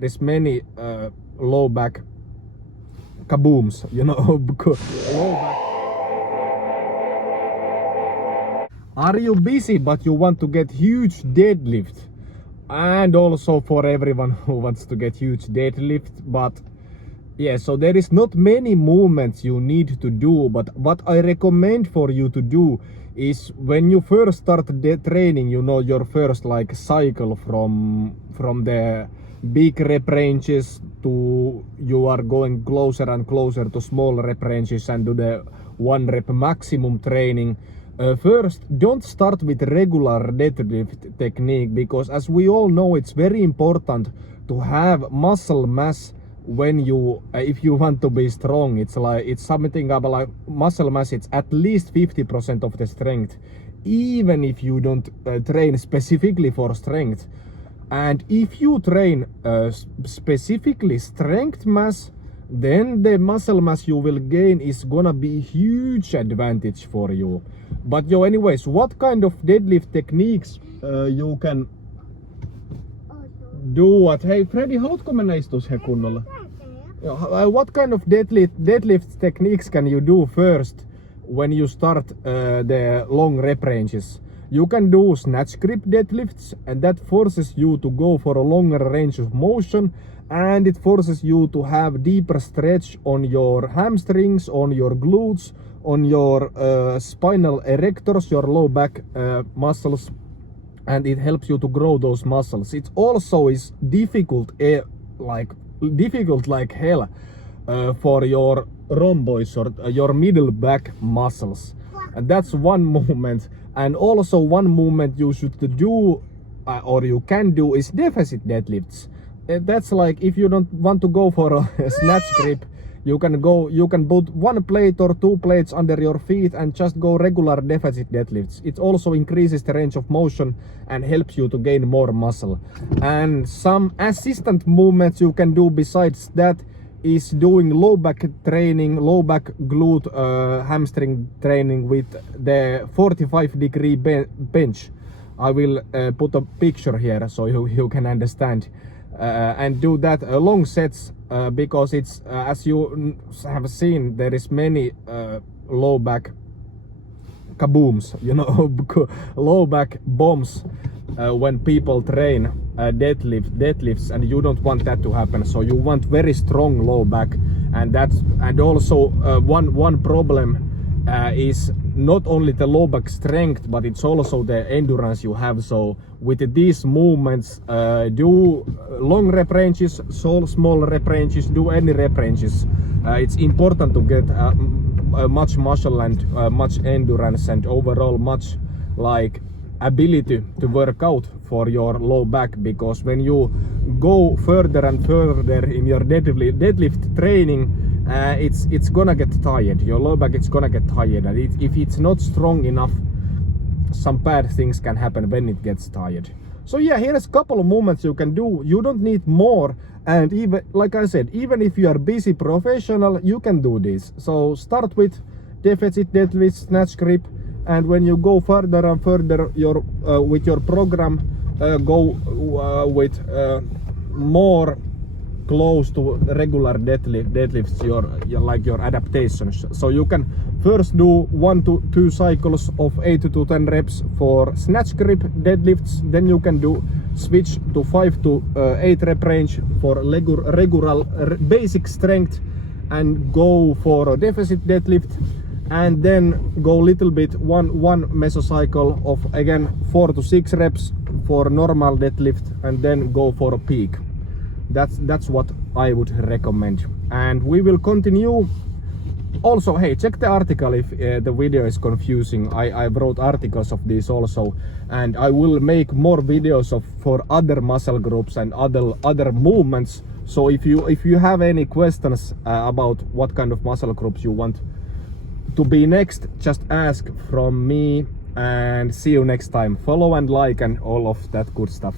There's many low back kabooms, you know, because low back. Are you busy but you want to get huge deadlift? And also for everyone who wants to get huge deadlift, but yeah, so there is not many movements you need to do, but what I recommend for you to do is when you first start training, you know, your first like cycle from the big rep ranges to you are going closer and closer to small rep ranges and to the 1 rep maximum training. First, don't start with regular deadlift technique, because as we all know, it's very important to have muscle mass when you if you want to be strong. It's something about like muscle mass. It's at least 50% of the strength, even if you don't train specifically for strength. And if you train specifically strength mass, then the muscle mass you will gain is gonna be huge advantage for you. But yo, anyways, what kind of deadlift techniques you can do at... Hei Freddy, haluatko mennä istua siihen kunnolla? What kind of deadlift techniques can you do first when you start the long rep ranges? You can do snatch grip deadlifts, and that forces you to go for a longer range of motion, and it forces you to have deeper stretch on your hamstrings, on your glutes, on your spinal erectors, your low back muscles, and it helps you to grow those muscles. It also is difficult like hell for your rhomboids or your middle back muscles, and that's one movement. And also one movement you should do or you can do is deficit deadlifts. That's like if you don't want to go for a snatch grip, you can put 1 plate or 2 plates under your feet and just go regular deficit deadlifts. It also increases the range of motion and helps you to gain more muscle. And some assistant movements you can do besides that is doing low back training, low back glute hamstring training with the 45-degree bench. I will put a picture here so you can understand, and do that long sets, because it's as you have seen, there is many low back kabooms, you know, low back bombs when people train deadlifts, and you don't want that to happen. So you want very strong low back, and also one problem is not only the low back strength, but it's also the endurance you have. So with these movements, do long rep ranges, small rep ranges, do any rep ranges. It's important to get much muscle and much endurance and overall much like ability to work out for your low back, because when you go further and further in your deadlift training, it's gonna get tired. Your low back is gonna get tired, and if it's not strong enough, some bad things can happen when it gets tired. So yeah, here's a couple of movements you can do. You don't need more, and even like I said, even if you are busy professional, you can do this. So start with deficit deadlift, snatch grip, and when you go further and further with your program, go with more close to regular deadlifts, your adaptations. So you can first do 1 to 2 cycles of 8 to 10 reps for snatch grip deadlifts. Then you can switch to 5 to 8 rep range for regular basic strength and go for a deficit deadlift. And then go little bit one mesocycle of again 4 to 6 reps for normal deadlift, and then go for a peak. That's what I would recommend. And we will continue. Also, hey, check the article if the video is confusing. I wrote articles of this also, and I will make more videos for other muscle groups and other movements. So if you have any questions about what kind of muscle groups you want to be next, just ask from me, and see you next time. Follow and like and all of that good stuff.